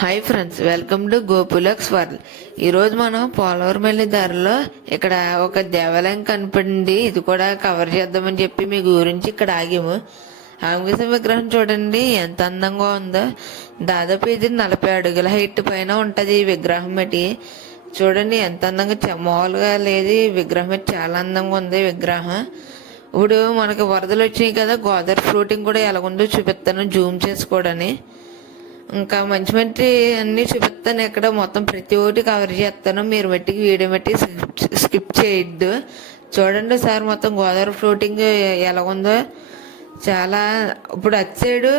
Hi friends welcome to Gopulux world ఈరోజు మనం పోలవరం వెళ్ళే దారిలో ఇక్కడ ఒక దేవాలయం కనపడింది. ఇది కూడా కవర్ చేద్దామని చెప్పి మీ గురించి ఇక్కడ ఆగాము. ఆంబేశ్వర విగ్రహం చూడండి ఎంత అందంగా ఉందో. దాదాపు ఇది నలభై అడుగుల హైట్ పైన ఉంటుంది ఈ విగ్రహం బట్టి చూడండి ఎంత అందంగా మామూలుగా లేదు. ఈ విగ్రహం చాలా అందంగా ఉంది విగ్రహం. ఇప్పుడు మనకి వరదలు వచ్చినాయి కదా గోదావరి ఫ్లోటింగ్ కూడా ఎలాగుందో చూపిస్తాను జూమ్ చేసుకోవడని ఇంకా మంచి మంచి అన్ని చూపిస్తాను. ఇక్కడ మొత్తం ప్రతి ఒక్కటి కవర్ చేస్తాను. మీరు మట్టికి వీడియో మట్టి స్కిప్ చేయొద్దు. చూడండి సార్ మొత్తం గోదావరి ఫ్లోటింగ్ ఎలాగుందో చాలా ఇప్పుడు అటు సైడు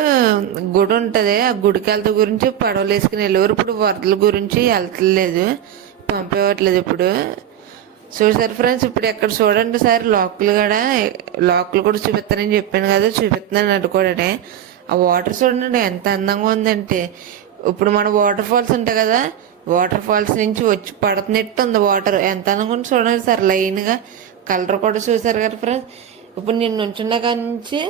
గుడి ఉంటుంది. ఆ గుడికి వెళ్తా గురించి పడవలు వేసుకుని వెళ్ళేవారు. ఇప్పుడు వరదల గురించి వెళ్తలేదు. పంపేవట్లేదు ఇప్పుడు. చూసారు ఫ్రెండ్స్ ఇప్పుడు ఎక్కడ చూడండి సార్ లోకల్ కూడా లోకల్ కూడా చూపిస్తానని చెప్పాను కదా చూపిస్తున్నాను అనుకోడనే. ఆ వాటర్ చూడండి ఎంత అందంగా ఉందంటే. ఇప్పుడు మన వాటర్ ఫాల్స్ ఉంటాయి కదా వాటర్ ఫాల్స్ నుంచి వచ్చి పడుతున్నట్టు ఉంది వాటర్. ఎంత అందంగా చూడండి సార్ లైన్గా. కలర్ కూడా చూసారు కదా ఫ్రెండ్స్. ఇప్పుడు నేను నుంచున్న నుంచి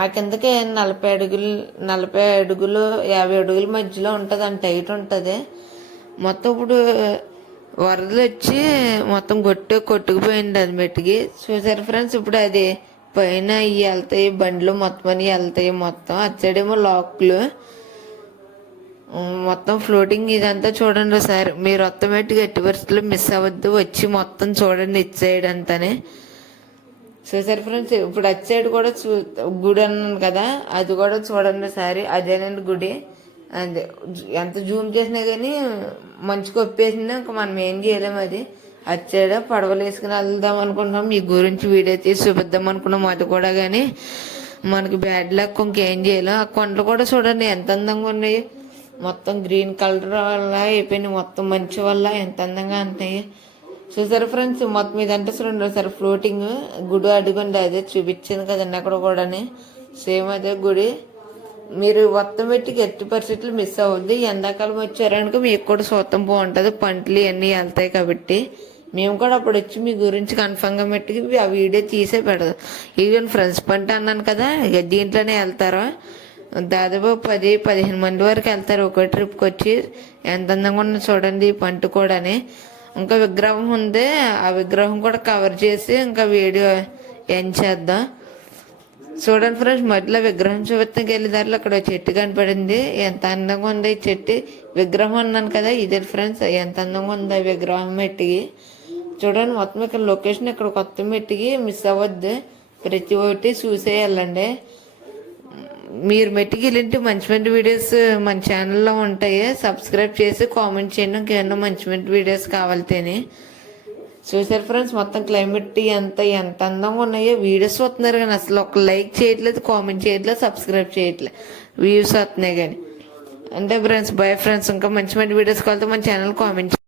ఆ కిందకి నలభై అడుగులు నలభై అడుగులు యాభై అడుగుల మధ్యలో ఉంటుంది అంత హైట్ ఉంటుంది. మొత్తం ఇప్పుడు వరదలు వచ్చి మొత్తం కొట్టు కొట్టుకుపోయింది అది మెట్టికి. చూసారు ఫ్రెండ్స్ ఇప్పుడు అది పైన ఇవి వెళ్తాయి బండ్లు మొత్తం అని వెళ్తాయి మొత్తం. అచ్చడేమో లాక్లు. మొత్తం ఫ్లోటింగ్ ఇదంతా చూడండి సార్. మీరు ఆటోమేటిక్ ఎట్టి పరిస్థితుల్లో మిస్ అవ్వద్దు. వచ్చి మొత్తం చూడండి ఇటు సైడ్ అంతానే. చూసారు ఫ్రెండ్స్ ఇప్పుడు అటు సైడ్ కూడా చూ గుడి అన్నాను కదా. అది కూడా చూడండి సారి. అదేనండి గుడి. అదే ఎంత జూమ్ చేసినా కానీ మంచి కొప్పేసింది ఇంకా మనం ఏం చేయలేము అది. అటు సైడ్ పడవలు వేసుకుని వెళ్దాం అనుకుంటున్నాం. మీ గురించి వీడియో తీసి చూపిద్దాం అనుకున్నాం. అది కూడా కానీ మనకి బ్యాడ్ లక్ ఇంకేం చేయలేం. ఆ కొండలు కూడా చూడండి ఎంత అందంగా ఉన్నాయి. మొత్తం గ్రీన్ కలర్ వల్ల అయిపోయినాయి మొత్తం మంచి వల్ల ఎంత అందంగా ఉంటాయి చూసారు ఫ్రెండ్స్ మొత్తం ఇదంతా చూడండి ఒకసారి. ఫ్లోటింగ్ గుడి అడుగుండే అదే చూపించాను కదండి అక్కడ కూడాని. సేమ్ అదే గుడి. మీరు మొత్తం పెట్టి ఎట్టి పరిస్థితులు మిస్ అవుద్ది ఎండాకాలం వచ్చారనుకో మీకు కూడా సూతం బాగుంటుంది. పంటలు ఇవన్నీ వెళ్తాయి కాబట్టి మేము కూడా అప్పుడు వచ్చి మీ గురించి కన్ఫర్మ్గా పెట్టి ఆ వీడియో తీసే పెడదాం. ఈవెన్ ఫ్రెండ్స్ పంట అన్నాను కదా దీంట్లోనే వెళ్తారా? దాదాపు పది పదిహేను మంది వరకు వెళ్తారు ఒక ట్రిప్కి వచ్చి. ఎంత అందంగా ఉందో చూడండి ఈ పంట కూడాని. ఇంకా విగ్రహం ఉంది. ఆ విగ్రహం కూడా కవర్ చేసి ఇంకా వీడియో ఎండ్ చేద్దాం. చూడండి ఫ్రెండ్స్ మధ్యలో విగ్రహం చూపించడానికి వెళ్ళే దారిలో అక్కడ చెట్టు కనపడింది. ఎంత అందంగా ఉంది ఈ చెట్టు. విగ్రహం అన్నాను కదా ఇదే ఫ్రెండ్స్. ఎంత అందంగా ఉంది విగ్రహం మెట్టికి. చూడండి మొత్తం ఇక్కడ లొకేషన్ ఇక్కడ కొత్త మెట్టికి మిస్ అవ్వద్దు. ప్రతి ఒక్కటి చూసే వెళ్ళండి. మీరు మెట్టికి వెళ్ళింటే మంచి మంచి వీడియోస్ మన ఛానల్లో ఉంటాయి. సబ్స్క్రైబ్ చేసి కామెంట్ చేయండి. ఇంకేమన్నా మంచి మంచి వీడియోస్ కావాలితేనే చూసారు ఫ్రెండ్స్ మొత్తం క్లైమేట్ ఎంత ఎంత అందంగా ఉన్నాయో వీడియోస్ వస్తున్నారు కానీ అసలు ఒక లైక్ చేయట్లేదు కామెంట్ చేయట్లేదు సబ్స్క్రైబ్ చేయట్లేదు. వ్యూస్ వస్తున్నాయి కానీ. అంటే ఫ్రెండ్స్ బై ఫ్రెండ్స్ ఇంకా మంచి మంచి వీడియోస్ కావాలితే మన ఛానల్ కామెంట్